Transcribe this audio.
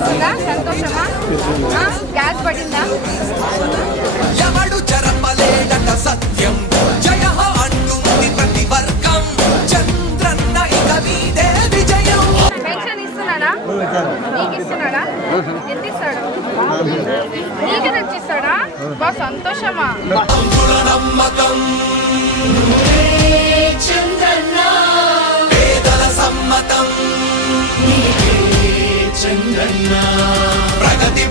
వస్తుందా సంతోషమా గ్యాస్ పడిందా సత్యం జయ అంటుంది ప్రతి వర్గం చంద్రన్న ఇక మీదే విజయం పెన్షన్ ఇస్తున్నాడా నీకు ఇస్తున్నాడా ఎంత ఇస్తాడు నీకు తెచ్చిస్తాడా బా సంతోషమా చంద్రన్న పేదల సమ్మతం జగన్నా ప్రగతి